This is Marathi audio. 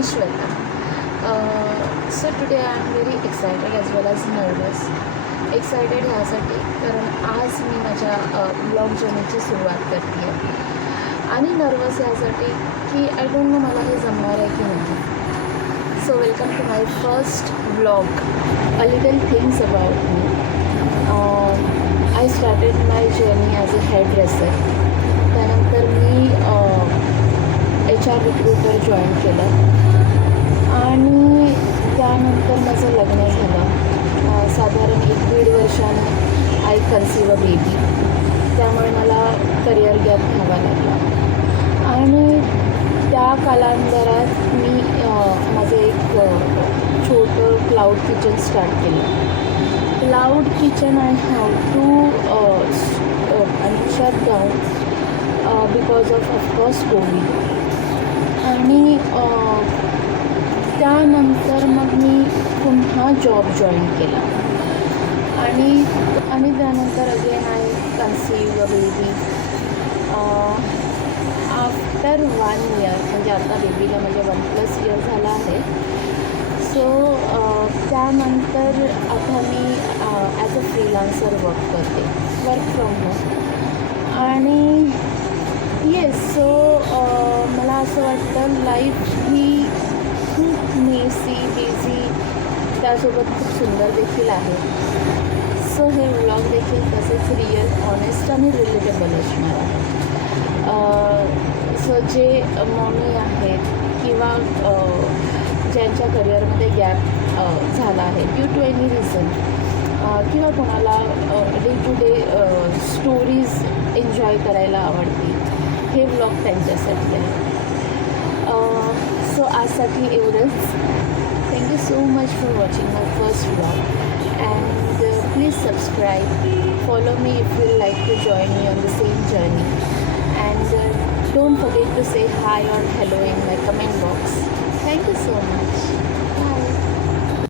Me Shweta. So today I am very excited as well as nervous. Excited ह्यासाठी कारण आज मी माझ्या ब्लॉग जर्नीची सुरुवात करते आहे आणि नर्वस ह्यासाठी की आय डोंट नो मला हे जमणार आहे की नाही. So welcome to my first blog, a little things about me. I started my journey as a hair dresser. त्यानंतर मी HR रिक्रूटर जॉईन केलं आणि त्यानंतर माझं लग्न झालं. साधारण 1-1.5 वर्षाने आय कन्सीव्ह अ बेबी. त्यामुळे मला करिअर गॅप घ्यावा लागला आणि त्या कालांतरात मी माझं एक छोटं क्लाउड किचन स्टार्ट केलं. Cloud kitchen I have to shut down because of of course COVID. आणि त्यानंतर मग मी पुन्हा जॉब जॉईन केला आणि त्यानंतर again I conceive a baby after 1 year. म्हणजे आता बेबीला म्हणजे 1+ year झाला आहे. सो त्यानंतर आता मी ॲज अ फ्रीलान्सर वर्क करते, वर्क फ्रॉम होम. आणि सो मला असं वाटतं लाईफ ही खूप मेसी बिझी, त्यासोबत खूप सुंदर देखील आहे. सो हे व्लॉग देखील तसेच रिअल, ऑनेस्ट आणि रिलेटेबल असणार आहे. सो जे मॉमी आहेत किंवा ज्यांच्या करिअरमध्ये गॅप झाला आहे ड्यू टू एनी रिझन, किंवा कोणाला day to day stories enjoy करायला आवडते, हे व्लॉग त्यांच्यासाठी आहे. सो आजसाठी एवढंच. Thank you so much for watching my first vlog and please subscribe, follow me if you like to join me on the same journey, and don't forget to say hi or hello in my comment box. Thank you so much.